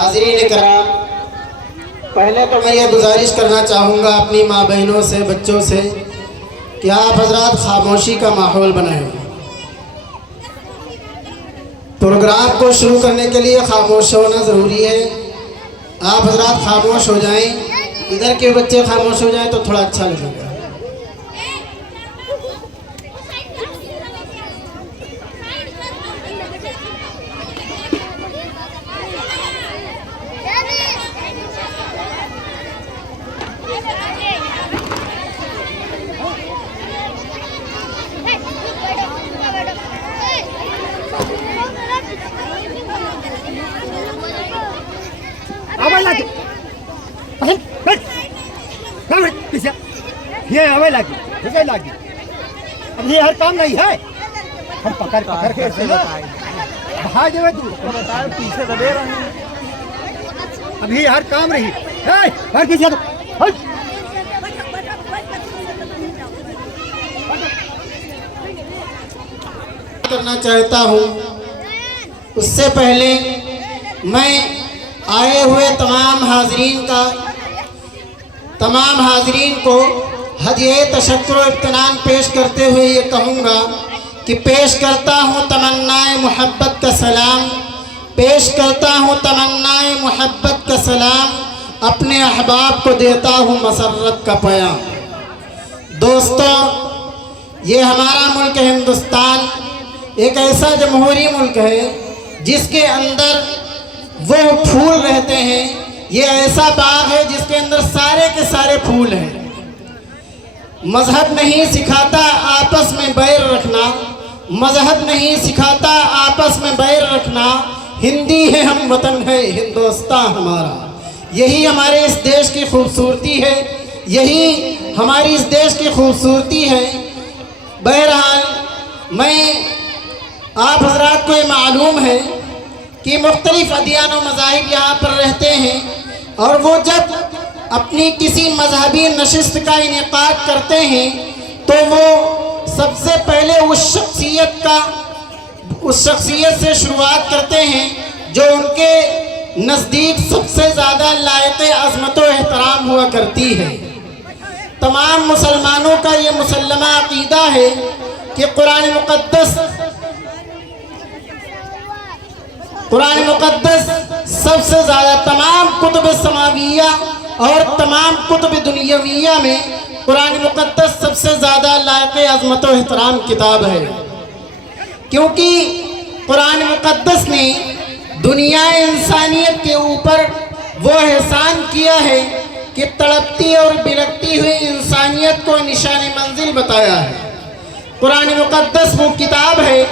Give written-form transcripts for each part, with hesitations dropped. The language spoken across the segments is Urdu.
حاضرین کرام، پہلے تو میں یہ گزارش کرنا چاہوں گا اپنی ماں بہنوں سے، بچوں سے کہ آپ حضرات خاموشی کا ماحول بنائیں۔ پروگرام کو شروع کرنے کے لیے خاموش ہونا ضروری ہے۔ آپ حضرات خاموش ہو جائیں، ادھر کے بچے خاموش ہو جائیں تو تھوڑا اچھا لگے گا۔ یہ ہمیں لگی مجھے لگی، اب یہ ہر کام نہیں ہے، ہم پکڑ کے ایسے بھائی دے تو پیچھے دبے رہے ہیں، اب یہ ہر کام رہی ہر پیچھے کرنا چاہتا ہوں۔ اس سے پہلے میں آئے ہوئے تمام حاضرین کو ہدیہ تشکر و امتنان پیش کرتے ہوئے یہ کہوں گا کہ پیش کرتا ہوں تمنائے محبت کا سلام، پیش کرتا ہوں تمنائے محبت کا سلام، اپنے احباب کو دیتا ہوں مسرت کا پیام۔ دوستو، یہ ہمارا ملک ہندوستان ایک ایسا جمہوری ملک ہے جس کے اندر وہ پھول رہتے ہیں، یہ ایسا باغ ہے جس کے اندر سارے کے سارے پھول ہیں۔ مذہب نہیں سکھاتا آپس میں بیر رکھنا، مذہب نہیں سکھاتا آپس میں بیر رکھنا، ہندی ہے ہم وطن ہے ہندوستان ہمارا، یہی ہمارے اس دیش کی خوبصورتی ہے، یہی ہماری اس دیش کی خوبصورتی ہے۔ بہرحال میں آپ حضرات کو یہ معلوم ہے کہ مختلف ادیان و مذاہب یہاں پر رہتے ہیں، اور وہ جب اپنی کسی مذہبی نشست کا انعقاد کرتے ہیں تو وہ سب سے پہلے اس شخصیت سے شروعات کرتے ہیں جو ان کے نزدیک سب سے زیادہ لائق عظمت و احترام ہوا کرتی ہے۔ تمام مسلمانوں کا یہ مسلمہ عقیدہ ہے کہ قرآن مقدس سب سے زیادہ تمام کتب سماویہ اور تمام کتب دنیاویہ میں قرآن مقدس سب سے زیادہ لائق عظمت و احترام کتاب ہے، کیونکہ قرآن مقدس نے دنیا انسانیت کے اوپر وہ احسان کیا ہے کہ تڑپتی اور بلکتی ہوئی انسانیت کو نشان منزل بتایا ہے۔ قرآن مقدس وہ کتاب ہے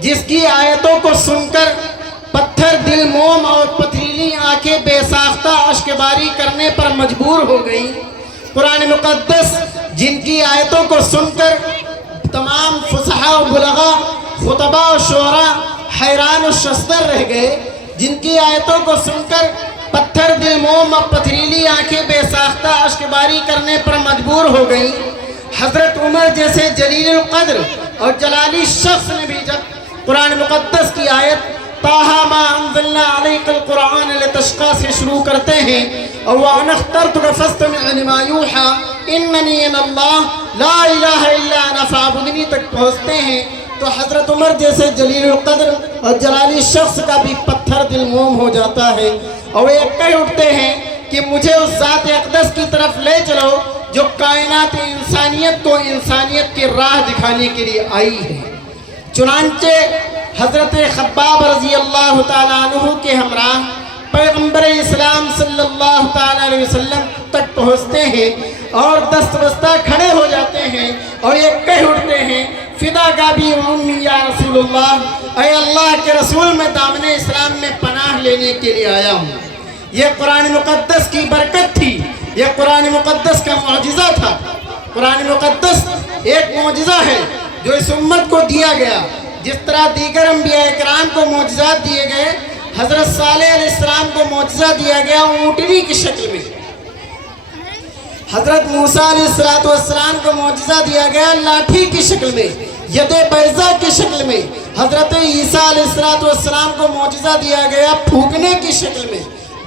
جس کی آیتوں کو سن کر پتھر دل موم اور پتھریلی آنکھیں بے ساختہ اشک باری کرنے پر مجبور ہو گئی۔ قرآن مقدس جن کی آیتوں کو سن کر تمام فصحاء و بلغاء، خطباء و شعراء حیران و شزدر رہ گئے، جن کی آیتوں کو سن کر پتھر دل موم اور پتھریلی آنکھیں بے ساختہ اشک باری کرنے پر مجبور ہو گئی۔ حضرت عمر جیسے جلیل القدر اور جلالی شخص نے بھی جب قرآن مقدس کی آیت طٰہٰ مَا أَنزَلْنَا عَلَيْكَ الْقُرْآنَ لِتَشْقَىٰ سے شروع کرتے ہیں اور وَأَنَا اخْتَرْتُكَ فَاسْتَمِعْ لِمَا يُوحَىٰ إِنَّنِي أَنَا اللَّهُ لَا إِلَٰهَ إِلَّا أَنَا فَاعْبُدْنِی تک پہنچتے ہیں تو حضرت عمر جیسے جلیل القدر اور جلالی شخص کا بھی پتھر دل موم ہو جاتا ہے، اور وہ ایک کہہ اٹھتے ہیں کہ مجھے اس ذات اقدس کی طرف لے چلو جو کائنات انسانیت کو انسانیت کی راہ دکھانے کے لیے آئی ہے۔ چنانچہ حضرت خباب رضی اللہ تعالیٰ عنہ کے ہمراہ پیغمبر اسلام صلی اللہ تعالیٰ علیہ وسلم تک پہنچتے ہیں اور دست بستہ کھڑے ہو جاتے ہیں اور یہ کہہ اٹھتے ہیں فدا گابی امی یا رسول اللہ، اے اللہ کے رسول میں دامن اسلام میں پناہ لینے کے لیے آیا ہوں۔ یہ قرآن مقدس کی برکت تھی، یہ قرآن مقدس کا معجزہ تھا۔ قرآن مقدس ایک معجزہ ہے جو اس امت کو دیا گیا، جس طرح دیگر انبیاء اکرام کو معجزات دیے گئے، حضرت صالح علیہ السلام کو معجزہ دیا گیا اونٹنی کی شکل میں، حضرت موسیٰ علیہ السلام کو معجزہ دیا گیا لاٹھی کی شکل میں، ید بیضا کی شکل میں، حضرت عیسیٰ علیہ السلام کو معجزہ دیا گیا پھونکنے کی شکل میں،